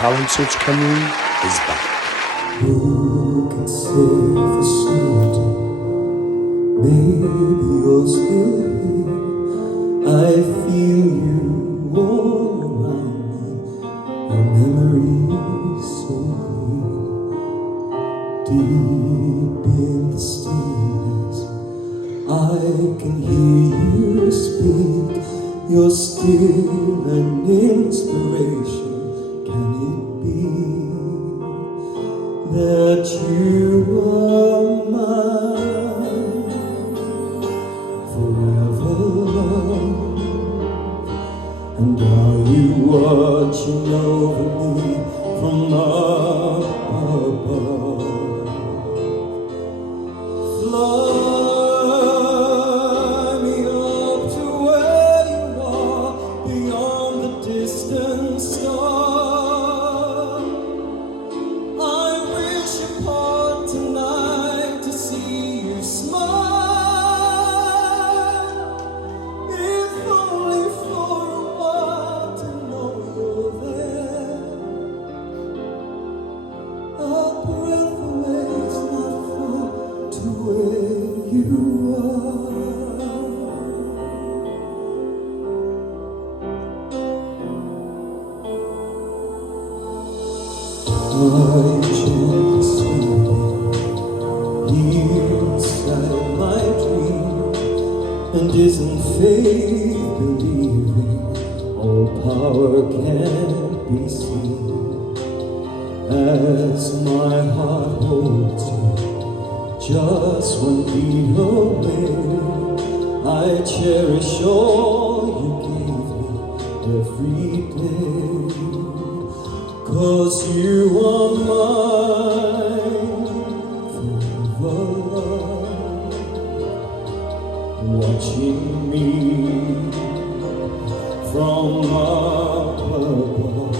Talent Search Cameroon is back. Who can say for certain? Maybe you're still here. I feel you all around me. Your memory is so clear. Deep in the stillness, I can hear you speak. You're still an inspiration. Can it be that you are mine forever? And are you watching over me from up above? Fly me up to where you are, beyond the distant star. I wish upon tonight to see you smile, if only for a while to know you're there. A breath away is not far to where you are. I gently sleeping inside my dream, and isn't faith believing all power can't be seen? As my heart holds you just one beat away, I cherish all you gave me every day. 'Cause you are mine forever, watching me from up above.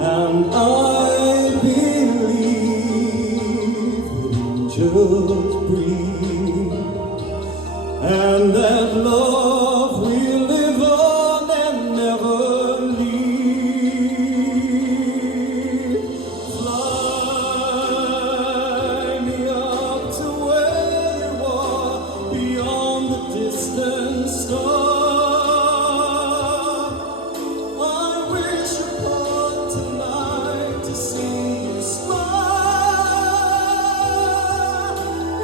And I believe angels breathe, and that love will live on and never leave. Fly me up to where you are, beyond the distant star. I wish upon tonight to see you smile,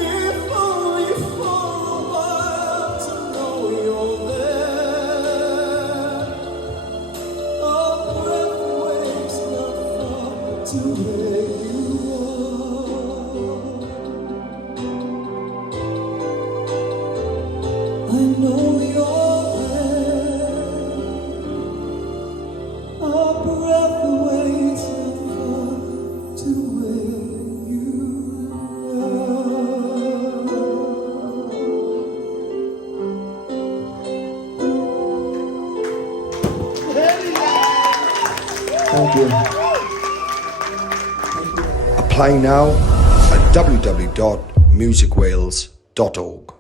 if only for a while to know you're there. A breath away is not far to where you are. I know you're there. A breath away is not far to where you are. Thank you. Apply now at www.musicwales.org.